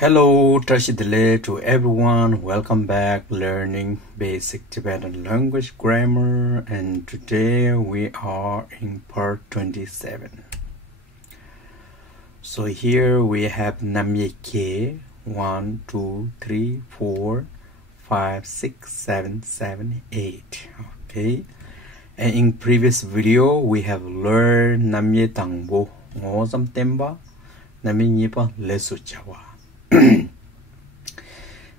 Hello, Tashidele to everyone. Welcome back learning basic Tibetan language grammar, and today we are in part 27. So here we have Namye Ke 1, 2, 3, 4, 5, 6, 7, 7, 8. Okay. And in previous video we have learned Namye Tangbo Ngosam Temba Namye Nipa Lesu Chawa.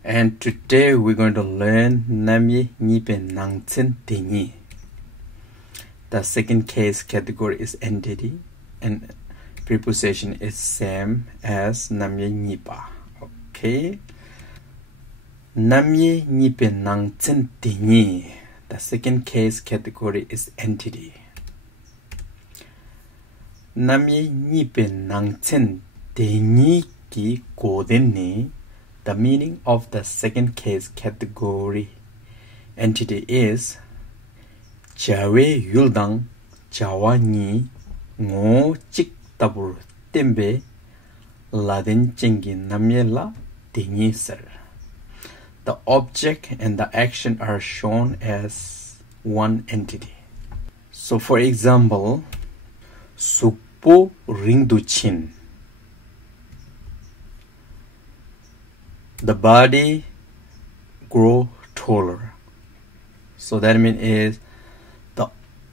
And today we're going to learn Namye Nipe Nangtsen Tingi. The second case category is entity and preposition is same as Namye Nipa. Okay. Namye Nipe Nangtsen Tingi. The second case category is entity. Namye Nipe Nangtsen Tingi ki kodeni. The meaning of the second case category entity is Jawe Yuldang Jawa Ni Ngo Chik Tabur Tembe Ladin Chingi Namyela Tingi Ser. The object and the action are shown as one entity. So for example, Supo Ringduchin. The body grow taller. So that means is the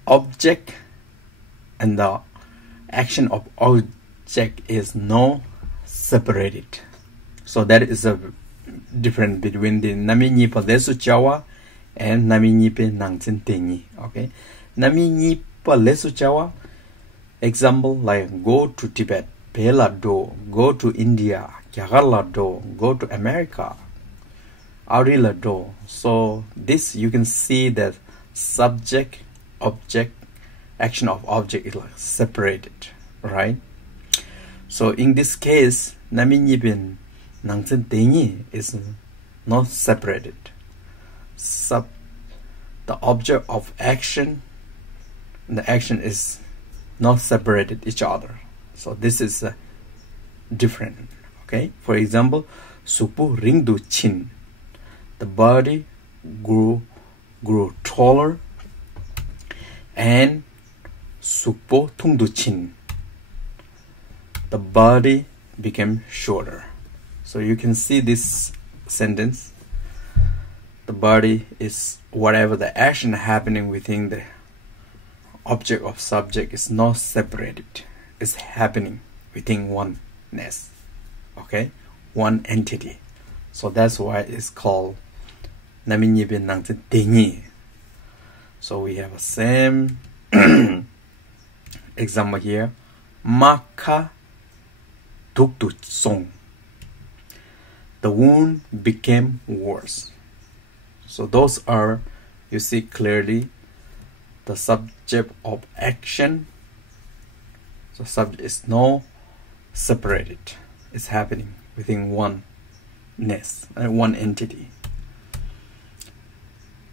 object and the action of object is no separated. So that is a difference between the Nami Nipa Lesu Chawa and Nami Nipe Nangtsen Tingi. Okay, Nami Nipa Lesu Chawa, example like go to Tibet, Pela Do, go to India, Kerala Do, go to America, Arila Do. So this you can see that subject, object, action of object is like separated, right? So in this case, Nami Nipin Nangtsen Tingi is not separated. The object of action and the action is not separated each other. So this is different. Okay, for example, Supu Ringdu Chin. The body grew taller, and Supo Tungdu Chin. The body became shorter. So you can see this sentence. The body is whatever the action happening within the object of subject is not separated. It's happening within oneness. Okay, one entity. So that's why it's called Nami Nipe Nangtsen Tingi. So we have a same example here. Maka Tuktu Song. The wound became worse. So those are, you see clearly, the subject of action. So subject is no separated. It's happening within oneness and one entity.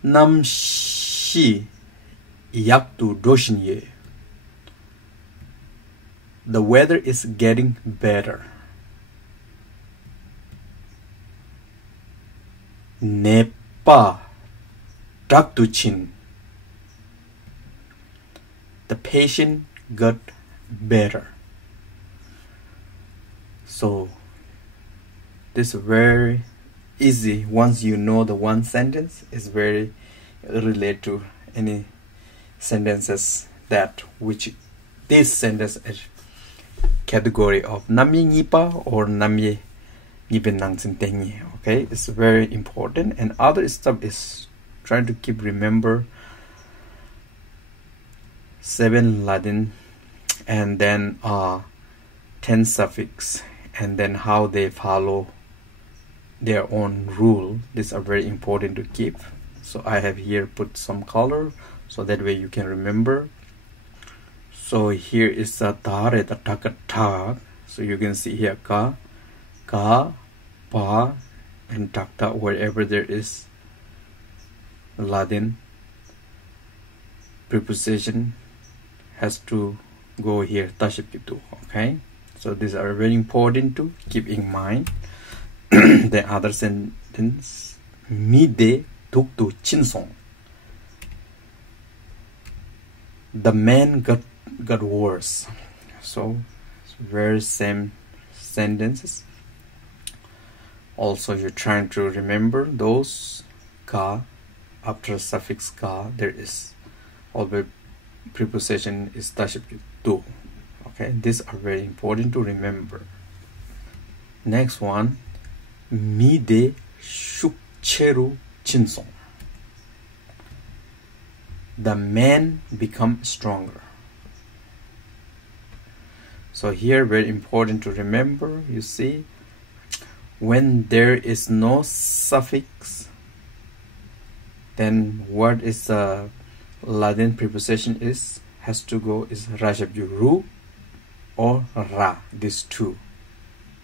Nam shi yaktu doshinye. The weather is getting better. Nepa taktuchin. The patient got better. So this is very easy. Once you know the one sentence, it's very related to any sentences that which this sentence is category of Namye Nipa or Namye Nipe Nangtsen Tingi. Okay, it's very important. And other stuff is trying to keep remember 7 Latin and then 10 suffix, and then how they follow their own rule. These are very important to keep. So I have here put some color so that way you can remember. So here is the tare the takata. So you can see here ka, pa, and takta. Wherever there is Latin preposition has to go here, tashipitu. Okay, so these are very important to keep in mind. The other sentence, 미대 독도 친송. The man got worse. So it's very same sentences. Also, you're trying to remember those ka. After suffix ka, there is always preposition is do. Okay, these are very important to remember. Next one, 미대 숙체로 진송. The man become stronger. So here, very important to remember. You see, when there is no suffix, then what is the Latin preposition has to go is ru or ra, these two,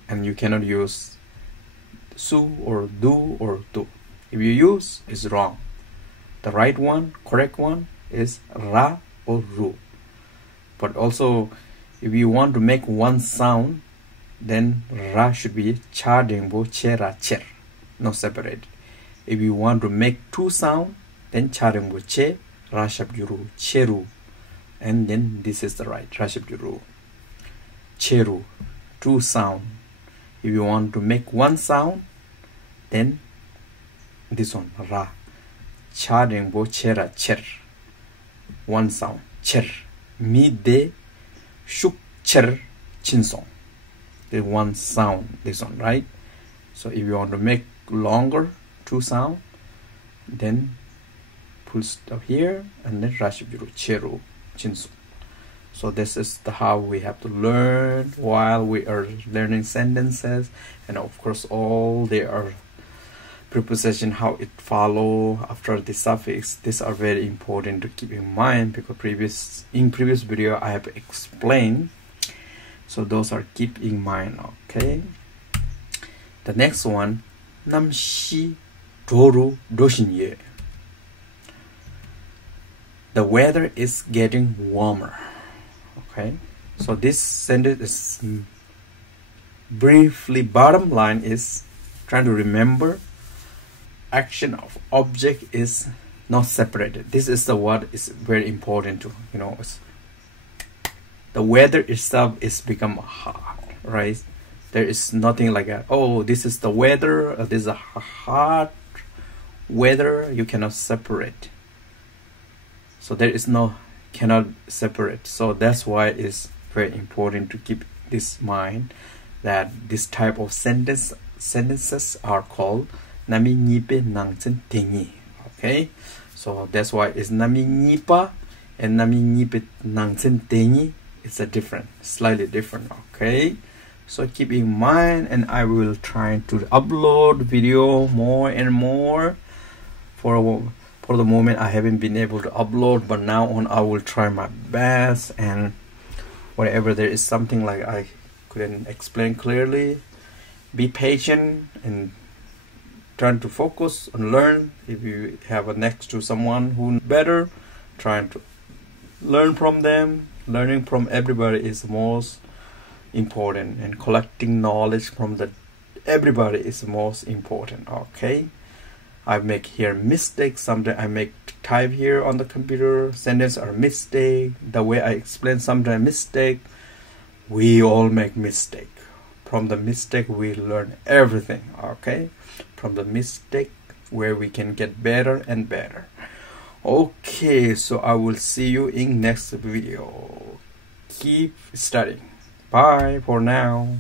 and you cannot use su or do or tu. If you use, it's wrong. The right one, correct one is ra or ru. But also, if you want to make one sound, then ra should be cha dengbo chera cher, no separate. If you want to make two sound, then cha dengbo che, ra shabjuru cheru, and then this is the right ra shabjuru cheru, two sound. If you want to make one sound, then this one ra cha dengbo chera cher, one sound cher. 미대 숙cher 진송. The one sound, this one, right? So if you want to make longer two sound, then full stop here and then rashiburu cheru jinsu. So this is how we have to learn while we are learning sentences, and of course all there are preposition, how it follow after the suffix. These are very important to keep in mind, because in previous video I have explained. So those are keep in mind. Okay, the next one, 남시 도루 도신예. The weather is getting warmer. Okay, so this sentence is briefly, bottom line is trying to remember action of object is not separated. This is the word is very important to, you know, the weather itself is become hot, right? There is nothing like a, oh, this is the weather, this is a hot weather. You cannot separate. So there is no cannot separate. So that's why it's very important to keep this mind, that this type of sentences are called nami nipe nangchen tengi. Okay, so that's why it's nami nipa and nami nipe nangchen tengi. It's a different, slightly different. Okay, so keep in mind, and I will try to upload video more and more. For the moment I haven't been able to upload, but now on I will try my best, and whenever there is something like I couldn't explain clearly, be patient and trying to focus and learn. If you have a next to someone who better, trying to learn from them. Learning from everybody is most important, and collecting knowledge from everybody is most important. Okay, I make here mistakes. Sometimes I make type here on the computer, sentence are mistake. The way I explain sometimes mistake. We all make mistake. From the mistake we learn everything. Okay, from the mistake where we can get better and better. Okay, so I will see you in next video. Keep studying. Bye for now.